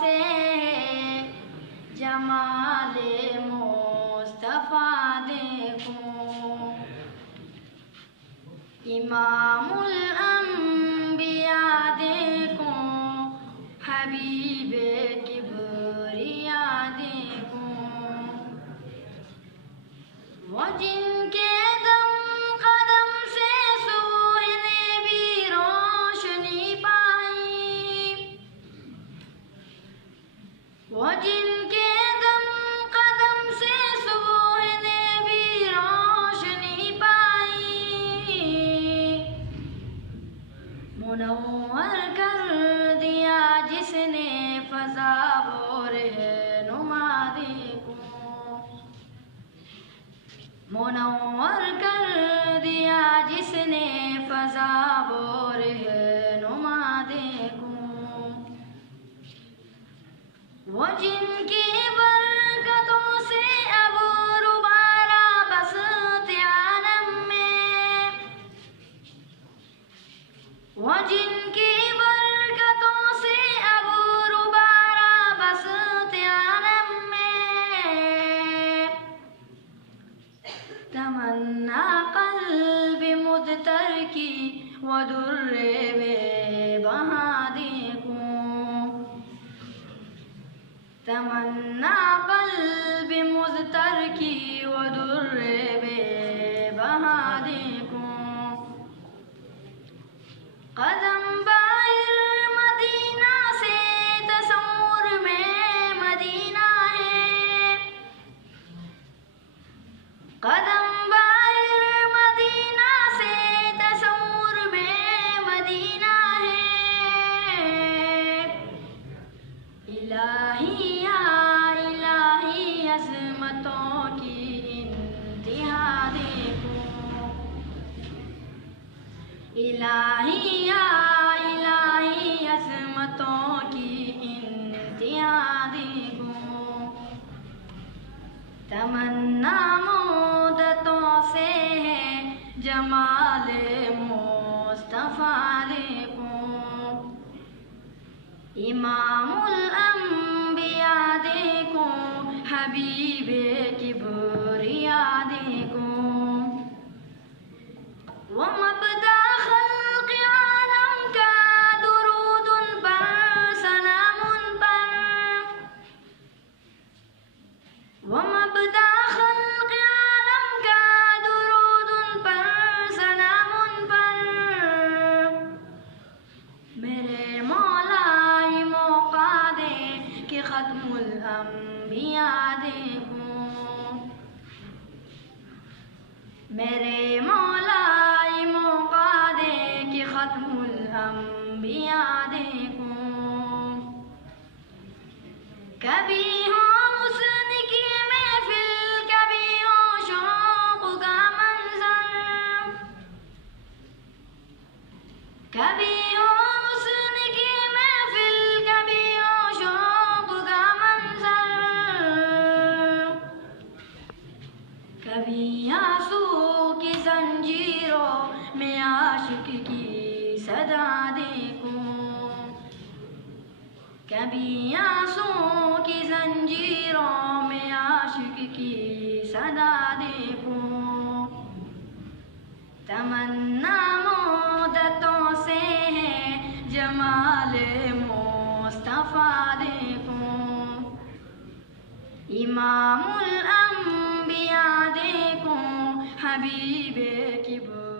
سے جمال مصطفیٰ دیکھوں، امام الانبیاء دیکھوں، حبیب کبریاء دیکھوں، وہ جن کے دم قدم سے صبح نے بھی روشنی پائی، وہ جن کے دم قدم سے صبح نے بھی روشنی پائی، منور کر دیا جس نے فضا و رہنما دیکھوں، منور کر دیا جس نے فضا و رہنما دیکھوں، وہ جن کی برکتوں سے اب روبارہ بستے عالم میں، وہ جن کی برکتوں سے اب روبارہ بستے عالم میں، تمنا قلب مضطر کی وہ در بے بہا دیکھوں، تمنا قلب مضطر کی وہ در بے بہا دیکھوں، قدم باہر مدینہ سے تصور میں مدینہ ہے، قدم باہر مدینہ سے تصور میں مدینہ ہے، الہی یا الہی عظمتوں کی انتہا دیکھوں، الہی یا الہی عظمتوں کی انتہا دیکھوں، تمنا مدتوں سے ہے جمال مصطفیٰ دیکھوں، امام الانبیاء دیکھوں، حبیب کبریاء دیکھوں، وہ مبدأ خلق عالم کا درود ان پر سلام ان پر، وہ مبدأ خلق عالم کا درود ان پر سلام ان پر، میرے مولا ہی موقع دے کہ ختم الانبیاء دیکھوں، میرے مولا ہی موقع دے کہ ختم الانبیاء دیکھوں، کبھی ہو حسن کی محفل، کبھی ہو شوق کا منظر، کبھی ہو حسن کی محفل، کبھی ہو شوق کا منظر، کبھی آنسو کی زنجیروں میں عاشق کی صدا دیکھوں، کبھی آنسو کی زنجیروں میں عاشق کی صدا دیکھوں، تمنا مدتوں سے ہے جمال مصطفیٰ دیکھوں، امام الانبیاء دیکھوں، حبیب کبریاء